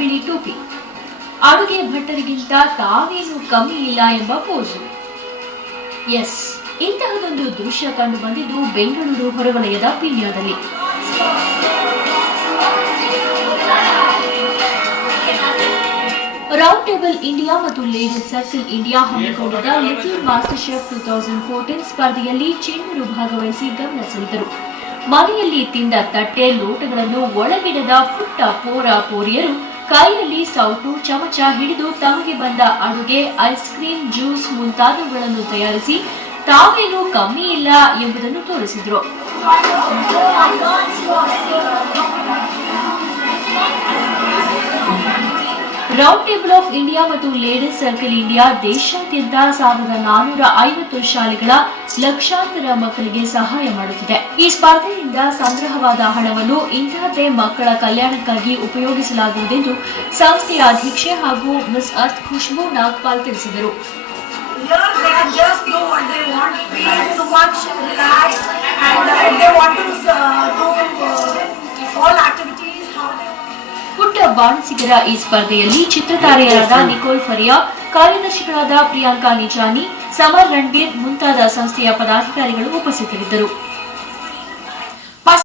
ಬಿಳಿ ಟೋಪಿ, ಅಡುಗೆ ಭಟ್ಟರಿಗಿಂತ ತಾವೇನು ಕಮ್ಮಿ ಇಲ್ಲ ಎಂಬ ಪೋಸು. ಎಸ್, ಇಂತಹದೊಂದು ದೃಶ್ಯ ಕಂಡು ಬಂದಿದ್ದು ಬೆಂಗಳೂರು ಹೊರವಲಯದ ಪೀಣ್ಯದಲ್ಲಿ. ರೌಂಡ್ ಟೇಬಲ್ ಇಂಡಿಯಾ ಮತ್ತು ಲೇಡೀಸ್ ಸರ್ಕಲ್ ಇಂಡಿಯಾ ಹಮ್ಮಿಕೊಂಡಿದ್ದ ಲಿಟಲ್ ಮಾಸ್ಟರ್ ಶೆಫ್ 2014 ಸ್ಪರ್ಧೆಯಲ್ಲಿ ಚಿಣ್ಣರು ಭಾಗವಹಿಸಿ ಗಮನ ಸೆಳೆದರು. ಮನೆಯಲ್ಲಿ ತಿಂದ ತಟ್ಟೆ ಲೋಟಗಳನ್ನು ಒಳಗಿಡದ ಪುಟ್ಟ ಪೋರಿಯರು ಕೈಯಲ್ಲಿ ಸೌಟು ಚಮಚ ಹಿಡಿದು ತಮಗೆ ಬಂದ ಅಡುಗೆ, ಐಸ್ ಕ್ರೀಮ್, ಜ್ಯೂಸ್ ಮುಂತಾದವುಗಳನ್ನು ತಯಾರಿಸಿ ತಾವೇನು ಕಮ್ಮಿ ಇಲ್ಲ ಎಂಬುದನ್ನು ತೋರಿಸಿದ್ರು. ರೌಂಡ್ ಟೇಬಲ್ ಆಫ್ ಇಂಡಿಯಾ ಮತ್ತು ಲೇಡೀಸ್ ಸರ್ಕಲ್ ಇಂಡಿಯಾ ದೇಶಾದ್ಯಂತ 1450 ಶಾಲೆಗಳ ಲಕ್ಷಾಂತರ ಮಕ್ಕಳಿಗೆ ಸಹಾಯ ಮಾಡುತ್ತಿದೆ. ಈ ಸ್ಪರ್ಧೆಯಿಂದ ಸಂಗ್ರಹವಾದ ಹಣವನ್ನು ಇಂತಹದ್ದೇ ಮಕ್ಕಳ ಕಲ್ಯಾಣಕ್ಕಾಗಿ ಉಪಯೋಗಿಸಲಾಗುವುದೆಂದು ಸಂಸ್ಥೆಯ ಅಧ್ಯಕ್ಷೆ ಹಾಗೂ ಮಿಸ್ ಅರ್ತ್ ಖುಷ್ಬೂ ನಾಗ್ಪಾಲ್ ತಿಳಿಸಿದರು. ಪುಟ್ಟ ಬಾಣಸಿಗರ ಈ ಸ್ಪರ್ಧೆಯಲ್ಲಿ ಚಿತ್ರತಾರೆಯರಾದ ನಿಕೋಲ್ ಫರಿಯಾ, ಕಾರ್ಯದರ್ಶಿಗಳಾದ ಪ್ರಿಯಾಂಕಾ ನಿಜಾನಿ, ಸಮರ್ ರಣಬೀರ್ ಮುಂತಾದ ಸಂಸ್ಥೆಯ ಪದಾಧಿಕಾರಿಗಳು ಉಪಸ್ಥಿತರಿದ್ದರು.